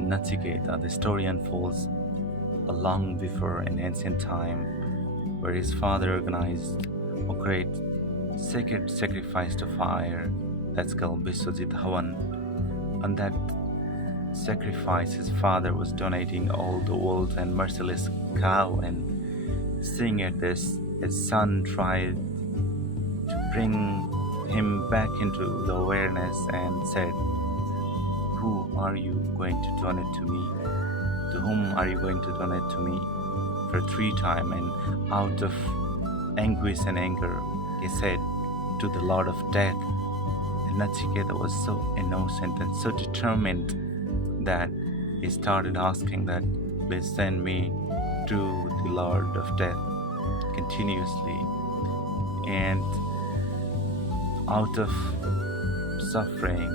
Nachiketa, the story unfolds long before an ancient time where his father organized a great sacred sacrifice to fire that's called Biswajit Havan. On that sacrifice, his father was donating all the old and merciless cow, and seeing at this, his son tried to bring him back into the awareness and said, "Who are you going to donate to me? To whom are you going to donate to me?" For three times, and out of anguish and anger, he said, "To the Lord of Death." And Nachiketa was so innocent and so determined that he started asking that, "Please send me to the Lord of Death," continuously. And out of suffering,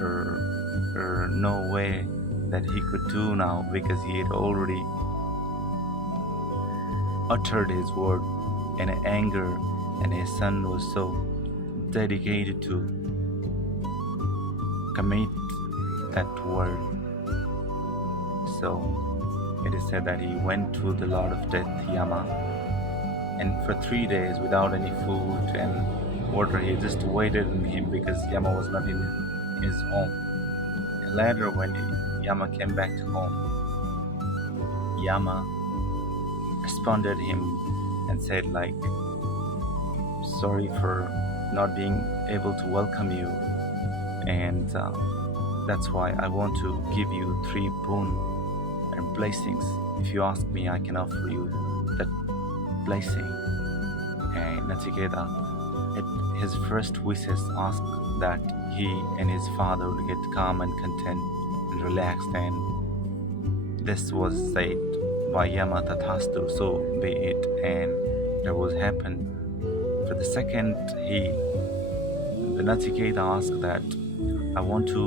or no way that he could do now, because he had already uttered his word in anger, and his son was so dedicated to commit that word. So it is said that he went to the Lord of Death, Yama, and for 3 days without any food and water, he just waited on him because Yama was not in his home. And later, when Yama came back to home, Yama responded him and said, like, "Sorry for not being able to welcome you, and that's why I want to give you 3 boon and blessings. If you ask me, I can offer you that blessing." And Nachiketa, at his first wishes, asked that he and his father would get calm and content and relaxed, and this was said by Yama, "Tathastu," so be it, and that was happened. For the second, the Nachiketa asked that, "I want to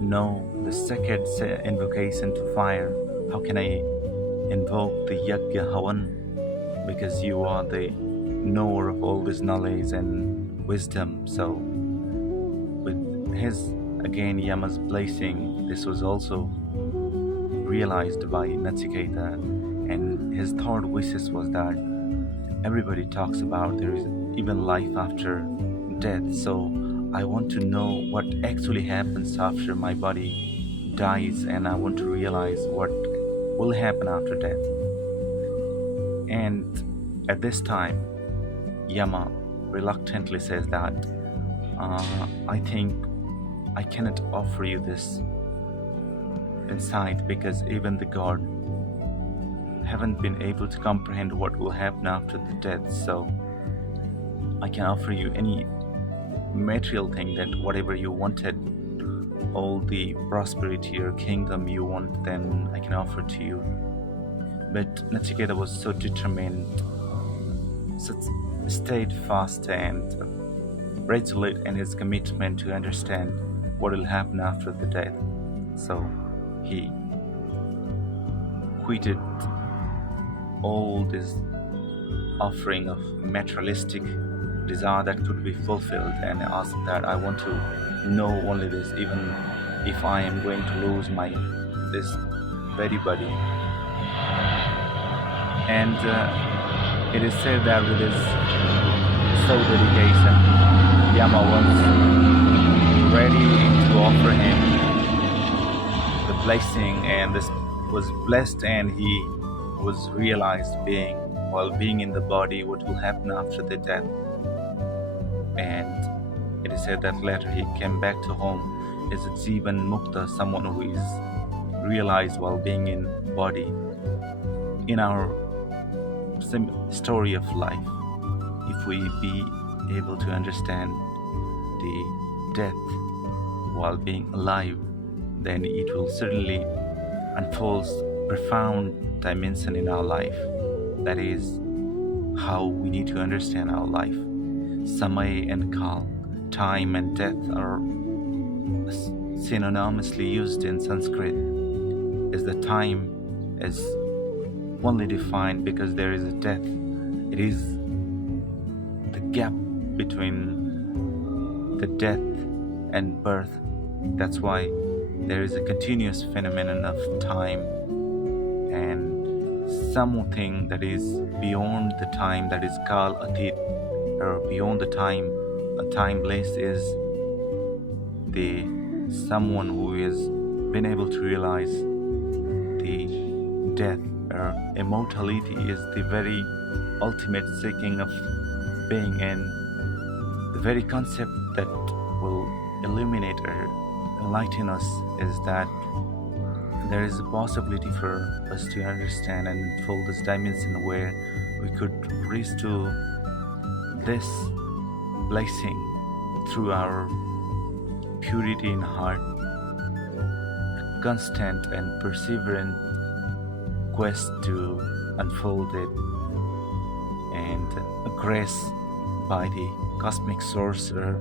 know the second invocation to fire. How can I invoke the Yajna Havan? Because you are the knower of all this knowledge and wisdom." So with his, again, Yama's blessing, this was also realized by Nachiketa, and his third wishes was that everybody talks about there is even life after death, so I want to know what actually happens after my body dies, and I want to realize what will happen after death. And at this time, Yama reluctantly says that, "I think I cannot offer you this insight because even the God haven't been able to comprehend what will happen after the death, so I can offer you any material thing, that whatever you wanted, all the prosperity or kingdom you want, then I can offer to you." But Nachiketa was so determined, such steadfast and resolute in his commitment to understand what will happen after the death. So he quitted all this offering of materialistic desire that could be fulfilled, and asked that, "I want to know only this, even if I am going to lose this very body." And it is said that with his soul dedication, Yama was ready to offer him the blessing, and this was blessed, and he was realized while being in the body what will happen after the death. And it is said that later he came back to home as a Jivan Mukta, someone who is realized while being in body. In our story of life, if we be able to understand the death while being alive, then it will certainly unfold profound dimension in our life. That is how we need to understand our life. Samay and Kal, time and death, are synonymously used in Sanskrit. As the time is only defined because there is a death, it is the gap between the death and birth. That's why there is a continuous phenomenon of time and something that is beyond the time, that is called atit, or beyond the time, a timeless is the someone who has been able to realize the death, or immortality is the very ultimate seeking of being, and the very concept that will illuminate or enlighten us is that there is a possibility for us to understand and unfold this dimension where we could reach to this blessing through our purity in heart, constant and perseverant quest to unfold it, and a grace by the cosmic source, or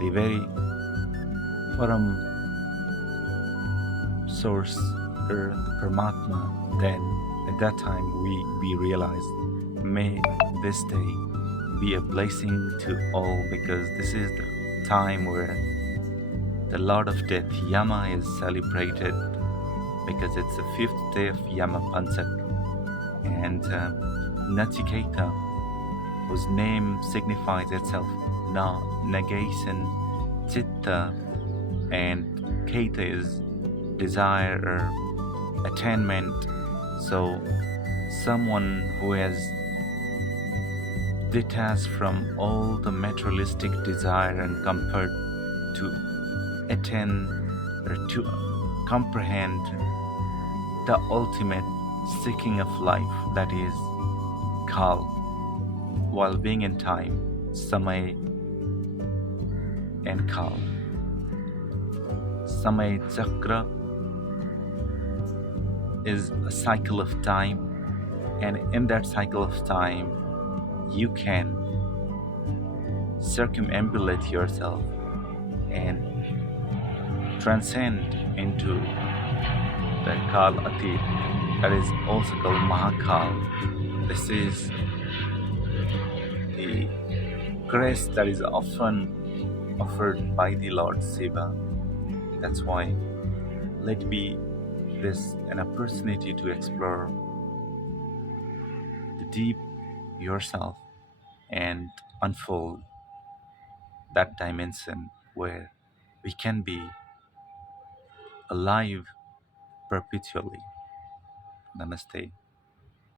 the very Param source, or the Paramatma. Then at that time we realize, may this day be a blessing to all, because this is the time where the Lord of Death, Yama, is celebrated, because it's the fifth day of Yama Panchak. And Nachiketa, whose name signifies itself negation, Chitta, and Keta is desire or attainment. So, someone who has detached from all the materialistic desire and comfort to attain or to comprehend the ultimate seeking of life, that is Kal, while being in time, Samay and Kal. Samay Chakra is a cycle of time, and in that cycle of time, you can circumambulate yourself and transcend into the Kal Atit, that is also called Mahakal. This is the grace that is often offered by the Lord Shiva. That's why let be this an opportunity to explore the deep yourself and unfold that dimension where we can be alive perpetually. Namaste.